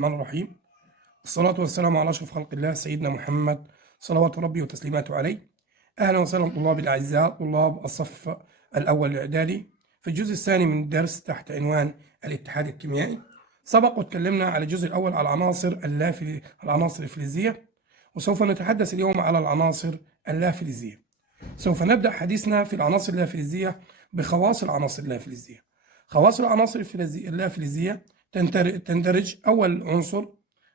الرحمن الرحيم، والصلاة والسلام على أشرف خلق الله سيدنا محمد صلوات ربي وتسليماته عليه. أهلا وسهلا طلابي الأعزاء، طلاب الصف الأول الإعدادي في الجزء الثاني من الدرس تحت عنوان الاتحاد الكيميائي. سبق وتكلمنا على الجزء الأول على العناصر الفلزية، وسوف نتحدث اليوم على العناصر اللافلزية. سوف نبدأ حديثنا في العناصر اللافلزية بخواص العناصر اللافلزية. خواص العناصر اللافلزية تندرج أول عنصر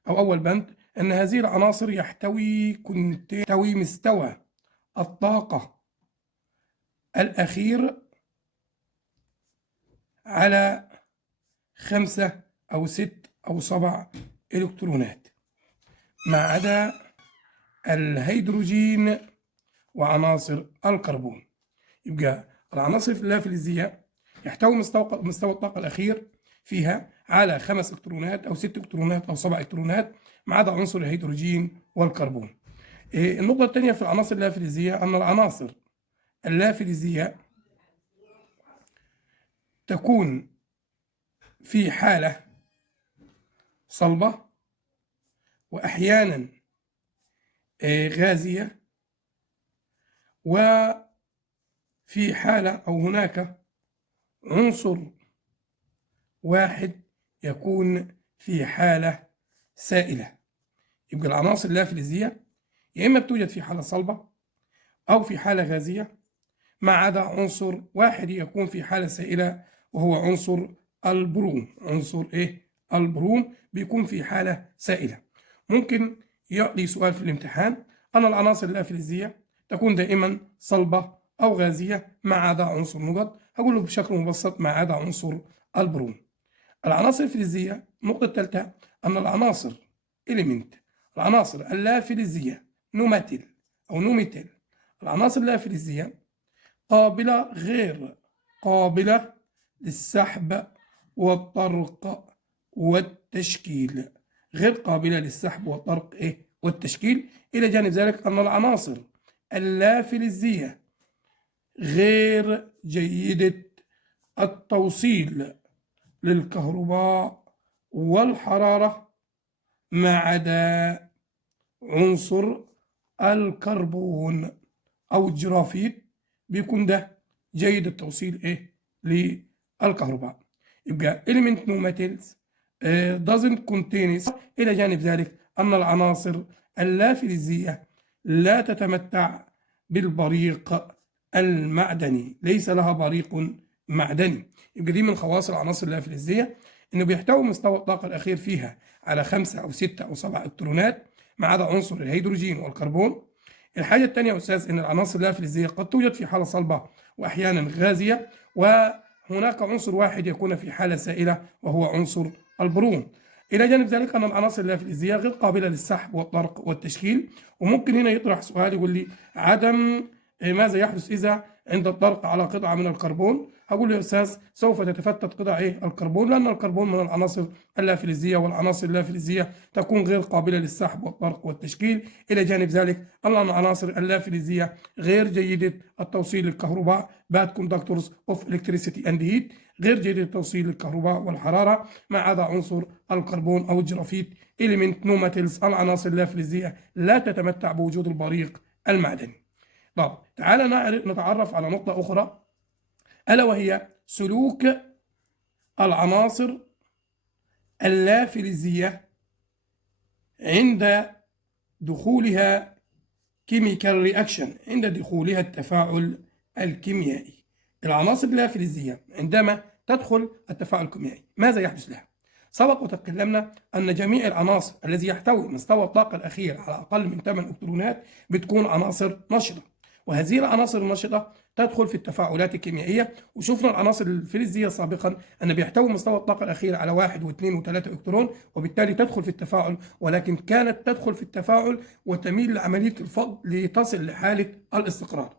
أو أول بند أن هذه العناصر يحتوي مستوى الطاقة الأخير على 5 أو 6 أو 7 إلكترونات ما عدا الهيدروجين وعناصر الكربون. يبقى العناصر اللافلزية يحتوي مستوى الطاقة الأخير فيها على 5 إلكترونات أو 6 إلكترونات أو 7 إلكترونات ما عدا عنصر الهيدروجين والكربون. النقطة الثانية في العناصر اللافلزية أن العناصر اللافلزية تكون في حالة صلبة وأحيانا غازية، وفي حالة أو هناك عنصر واحد يكون في حالة سائلة. يبقى العناصر اللافلزية يا إما بتوجد في حالة صلبة أو في حالة غازية ما عدا عنصر واحد يكون في حالة سائلة، وهو عنصر البروم. عنصر البروم بيكون في حالة سائلة. ممكن يأتي سؤال في الامتحان أن العناصر اللافلزية تكون دائما صلبة أو غازية ما عدا عنصر نقط. هقول له بشكل مبسط ما عدا عنصر البروم. العناصر الفلزية، النقطة الثالثة أن العناصر اللافلزية نوميتل العناصر اللافلزية غير قابلة للسحب والطرق والتشكيل. غير قابلة للسحب والطرق والتشكيل. إلى جانب ذلك أن العناصر اللافلزية غير جيدة التوصيل للكهرباء والحرارة ما عدا عنصر الكربون أو الجرافيت، بيكون ده جيد التوصيل للكهرباء. يبقى element no metals doesn't contain. إلى جانب ذلك أن العناصر اللافلزية لا تتمتع بالبريق المعدني، ليس لها بريق معدني. يبقى دي من خواص العناصر اللافلزية، إنه بيحتوي مستوى الطاقة الأخير فيها على 5 أو 6 أو 7 إلكترونات ما عدا عنصر الهيدروجين والكربون. الحاجة الثانية يا أستاذ إن العناصر اللافلزية قد توجد في حالة صلبة وأحيانا غازية، وهناك عنصر واحد يكون في حالة سائلة وهو عنصر البروم. إلى جانب ذلك أن العناصر اللافلزية غير قابلة للسحب والطرق والتشكيل. وممكن هنا يطرح سؤال يقول لي ماذا يحدث إذا عند الطرق على قطعة من الكربون؟ هقول له يا أستاذ سوف تتفتت قطع الكربون، لأن الكربون من العناصر اللافلزية، والعناصر اللافلزية تكون غير قابلة للسحب والطرق والتشكيل. إلى جانب ذلك أن العناصر اللافلزية غير جيدة التوصيل للكهرباء bad conductors of electricity and heat، غير جيدة التوصيل للكهرباء والحرارة ما عدا عنصر الكربون أو الجرافيت element no metals. العناصر اللافلزية لا تتمتع بوجود البريق المعدني. طب تعالى نتعرف على نقطة أخرى، ألا وهي سلوك العناصر اللافلزية عند دخولها كيميكال رياكشن، عند دخولها التفاعل الكيميائي. العناصر اللافلزية عندما تدخل التفاعل الكيميائي ماذا يحدث لها؟ سبق وتكلمنا أن جميع العناصر التي يحتوي مستوى الطاقة الأخير على أقل من 8 إلكترونات بتكون عناصر نشطة، وهذه العناصر النشطة تدخل في التفاعلات الكيميائية. وشفنا العناصر الفلزية سابقا أن بيحتوي مستوى الطاقة الأخير على 1 و2 و3 إلكترون، وبالتالي تدخل في التفاعل، ولكن كانت تدخل في التفاعل وتميل لعملية الفض لتصل لحالة الاستقرار.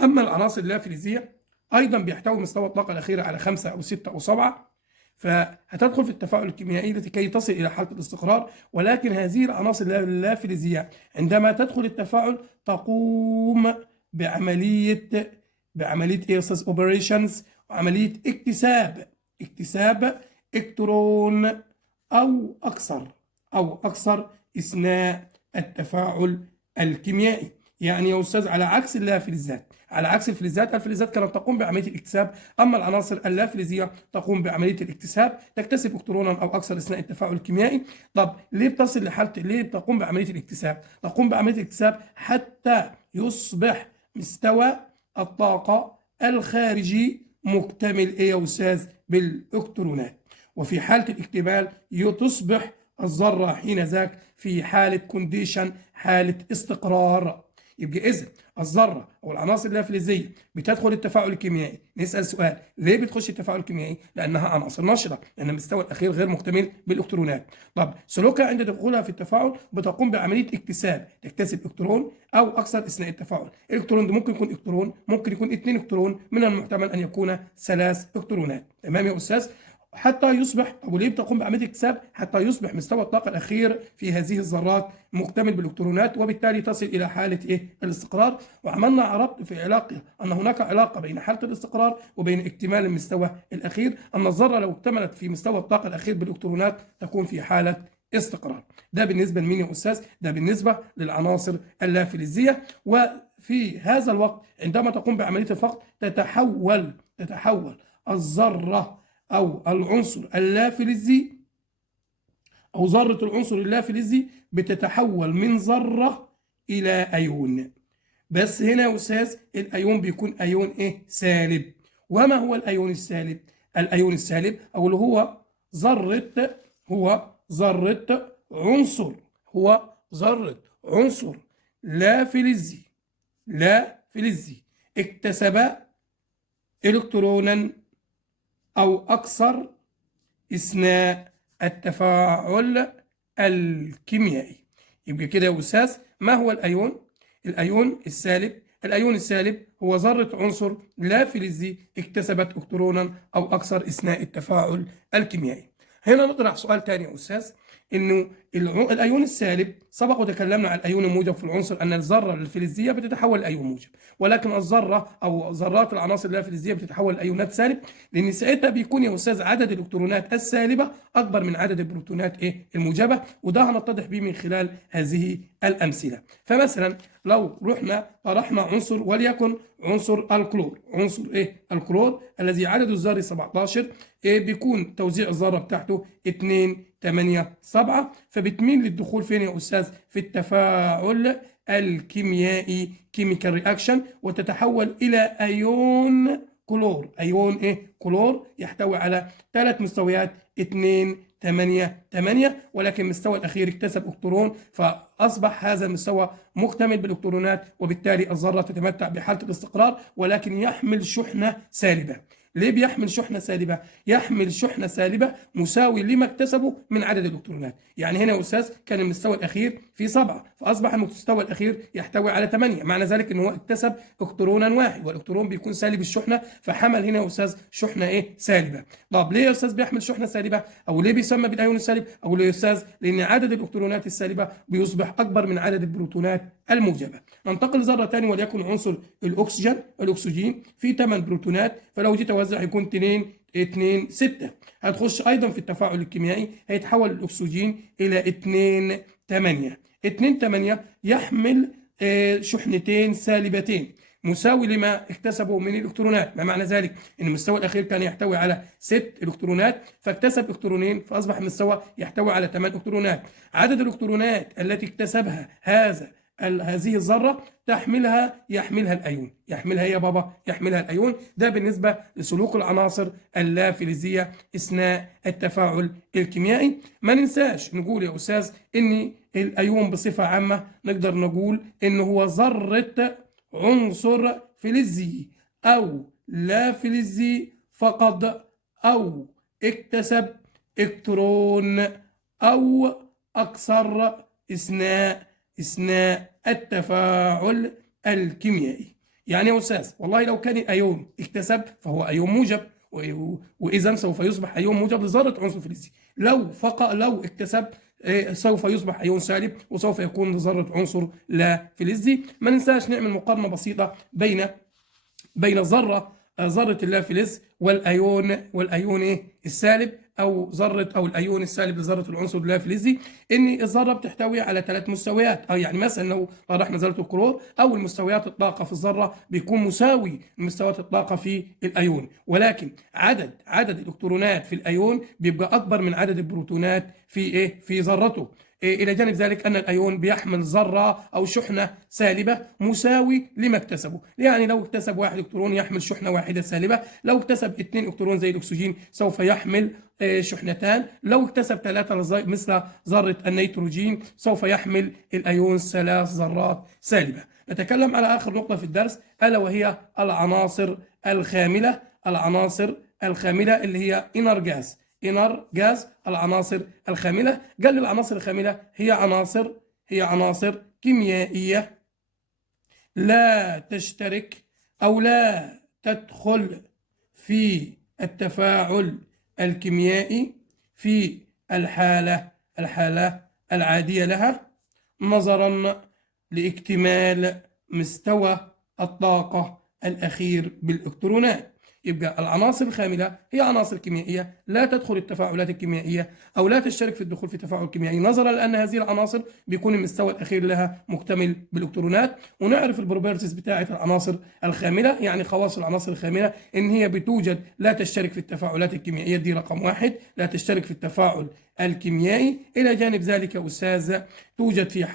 أما العناصر اللافلزية أيضا بيحتوي مستوى الطاقة الأخير على 5 أو 6 أو 7، فهتدخل في التفاعل الكيميائي لكي تصل إلى حالة الاستقرار. ولكن هذه العناصر اللافلزية عندما تدخل التفاعل تقوم بعملية اوبريشنز، وعملية اكتساب إلكترون أو أكثر أثناء التفاعل الكيميائي. يعني يا أستاذ على عكس اللافلزات، على عكس الفلزات، الفلزات كانت تقوم بعملية الاكتساب، أما العناصر اللافلزية تقوم بعملية الاكتساب، تكتسب إلكترونا أو أكثر أثناء التفاعل الكيميائي. طب ليه بتصل لحالة، ليه بتقوم بعملية الاكتساب؟ تقوم بعملية الاكتساب حتى يصبح مستوى الطاقة الخارجي مكتمل إيه يا أستاذ؟ بالإلكترونات. وفي حالة الاكتمال تصبح الذرة حين ذاك في حالة كونديشن، حالة استقرار. يبقى إذا الذرة أو العناصر اللافلزية بتدخل التفاعل الكيميائي، نسأل سؤال ليه بتخش التفاعل الكيميائي؟ لأنها عناصر نشطة، لأن المستوى الأخير غير مكتمل بالإلكترونات. طب سلوكها عند دخولها في التفاعل بتقوم بعملية اكتساب، تكتسب إلكترون أو أكثر أثناء التفاعل. الإلكترون ده ممكن يكون إلكترون، ممكن يكون 2 إلكترون، من المحتمل أن يكون 3 إلكترونات. تمام يا أستاذ؟ حتى يصبح، أو ليه بتقوم بعملية اكتساب؟ حتى يصبح مستوى الطاقة الأخير في هذه الذرات مكتمل بالإلكترونات، وبالتالي تصل إلى حالة إيه؟ الاستقرار. وعملنا ربط في علاقة أن هناك علاقة بين حالة الاستقرار وبين اكتمال المستوى الأخير، أن الذرة لو اكتملت في مستوى الطاقة الأخير بالإلكترونات تكون في حالة استقرار. ده بالنسبة لمين يا أستاذ؟ ده بالنسبة للعناصر اللافلزية. وفي هذا الوقت عندما تقوم بعملية الفقد تتحول الذرة أو العنصر اللافلزي أو ذرة العنصر اللافلزي بتتحول من ذرة إلى أيون. بس هنا يا أستاذ الأيون بيكون أيون إيه؟ سالب. وما هو الأيون السالب؟ الأيون السالب أو اللي هو ذرة عنصر لافلزي اكتسب إلكترونا أو أكثر أثناء التفاعل الكيميائي. يبقى كده يا أستاذ ما هو الأيون؟ الأيون السالب هو ذرة عنصر لافلزي اكتسبت إلكترونا أو أكثر أثناء التفاعل الكيميائي. هنا نطرح سؤال تاني يا أستاذ، إنه الأيون السالب سبق وتكلمنا عن الأيون الموجب في العنصر أن الذرة الفلزية بتتحول لأيون موجب، ولكن الذرة أو ذرات العناصر اللافلزية بتتحول لأيونات سالب، لأن ساعتها بيكون يا أستاذ عدد الإلكترونات السالبة أكبر من عدد البروتونات الموجبة، وده هنتضح به من خلال هذه الأمثلة. فمثلا لو رحنا طرحنا عنصر وليكن عنصر الكلور، الكلور الذي عدده الذري 17، بيكون توزيع الذرة بتاعته 2 8 7، فبتميل للدخول فين يا أستاذ؟ في التفاعل الكيميائي كيميكال رياكشن، وتتحول إلى أيون كلور. كلور يحتوي على 3 مستويات 2 8 8، ولكن المستوى الأخير اكتسب إلكترون، فأصبح هذا المستوى مكتمل بالإلكترونات، وبالتالي الذرة تتمتع بحالة الاستقرار، ولكن يحمل شحنة سالبة. ليه بيحمل شحنة سالبة؟ يحمل شحنة سالبة مساوي لما اكتسبه من عدد الإلكترونات. يعني هنا يا أستاذ كان المستوى الأخير في 7، فأصبح المستوى الأخير يحتوي على 8، معنى ذلك أنه اكتسب إلكترونا واحد، والإلكترون بيكون سالب الشحنة، فحمل هنا يا أستاذ شحنة سالبة. طب ليه يا أستاذ بيحمل شحنة سالبة؟ أو ليه بيسمى بالأيون السالب؟ أو ليه يا أستاذ؟ لأن عدد الإلكترونات السالبة بيصبح أكبر من عدد البروتونات الموجبة. ننتقل ذرة ثانية وليكن عنصر الأكسجين فيه 8 بروتونات، فلو جيت أوزع يكون 2 6. هتخش أيضا في التفاعل الكيميائي، هيتحول الأكسجين إلى 2 8 يحمل شحنتين سالبتين مساوي لما اكتسبه من الإلكترونات. ما معنى ذلك؟ أن المستوى الأخير كان يحتوي على 6 إلكترونات، فاكتسب إلكترونين، فأصبح المستوى يحتوي على 8 إلكترونات. عدد الإلكترونات التي اكتسبها هذه الذرة يحملها الأيون. يحملها يا بابا؟ يحملها الأيون. ده بالنسبة لسلوك العناصر اللافلزية أثناء التفاعل الكيميائي. ما ننساش نقول يا أستاذ إن الأيون بصفة عامة نقدر نقول إنه هو ذرة عنصر فلزي أو لا فلزي فقد، أو اكتسب إلكترون أو أكثر أثناء التفاعل الكيميائي. يعني يا أستاذ والله لو كان أيون اكتسب فهو أيون موجب، وإذا سوف يصبح أيون موجب لذرة عنصر فلزي. لو اكتسب سوف يصبح أيون سالب، وسوف يكون لذرة عنصر لا فلزي. ما ننساش نعمل مقارنة بسيطة بين ذرة اللافلز والأيون السالب، او ذره او الايون السالب لذره العنصر اللافلزي ان الذره بتحتوي على 3 مستويات، او يعني مثلا لو طرحنا ذره الكلور او المستويات الطاقه في الذره بيكون مساوي لمستويات الطاقه في الايون، ولكن عدد الالكترونات في الايون بيبقى اكبر من عدد البروتونات في ذرته. إلى جانب ذلك أن الأيون بيحمل ذرة أو شحنة سالبة مساوي لما اكتسبه، يعني لو اكتسب 1 إلكترون يحمل شحنة واحدة سالبة، لو اكتسب 2 إلكترون زي الأكسجين سوف يحمل شحنتان، لو اكتسب 3 مثل ذرة النيتروجين سوف يحمل الأيون 3 ذرات سالبة. نتكلم على آخر نقطة في الدرس ألا وهي العناصر الخاملة. العناصر الخاملة اللي هي inner gas العناصر الخاملة. قال لي العناصر الخاملة هي عناصر كيميائية لا تشترك أو لا تدخل في التفاعل الكيميائي في الحالة العادية لها نظرا لاكتمال مستوى الطاقة الأخير بالإلكترونات. يبقى العناصر الخاملة هي عناصر كيميائية لا تدخل التفاعلات الكيميائية أو لا تشترك في الدخول في تفاعل كيميائي نظرا لأن هذه العناصر بيكون المستوى الأخير لها مكتمل بالإلكترونات. ونعرف البروبرتيز بتاعة العناصر الخاملة، يعني خواص العناصر الخاملة إن هي بتوجد لا تشترك في التفاعلات الكيميائية، دي رقم 1 لا تشترك في التفاعل الكيميائي. إلى جانب ذلك يا أستاذ توجد في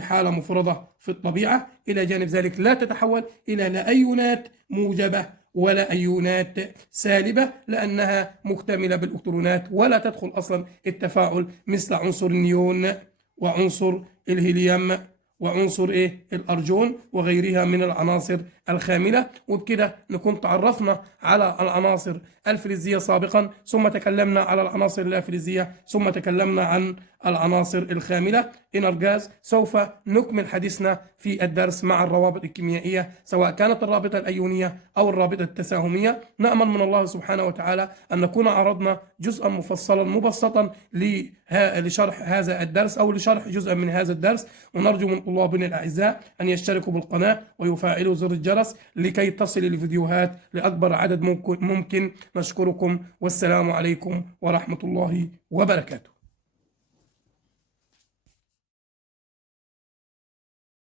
حالة مفردة في الطبيعة. إلى جانب ذلك لا تتحول إلى لا أيونات موجبة ولا أيونات سالبة لأنها مكتملة بالإلكترونات ولا تدخل أصلا التفاعل مثل عنصر النيون وعنصر الهيليوم وعنصر الأرجون وغيرها من العناصر الخاملة. وبكده نكون تعرفنا على العناصر الفلزية سابقا، ثم تكلمنا على العناصر اللافلزية، ثم تكلمنا عن العناصر الخاملة inner gas. سوف نكمل حديثنا في الدرس مع الروابط الكيميائية سواء كانت الرابطة الأيونية أو الرابطة التساهمية. نأمل من الله سبحانه وتعالى أن نكون عرضنا جزءا مفصلا مبسطا لشرح هذا الدرس أو لشرح جزء من هذا الدرس، ونرجو من طلابنا الأعزاء أن يشتركوا بالقناة ويفعلوا زر الجرس لكي تصل الفيديوهات لأكبر عدد ممكن. نشكركم والسلام عليكم ورحمة الله وبركاته.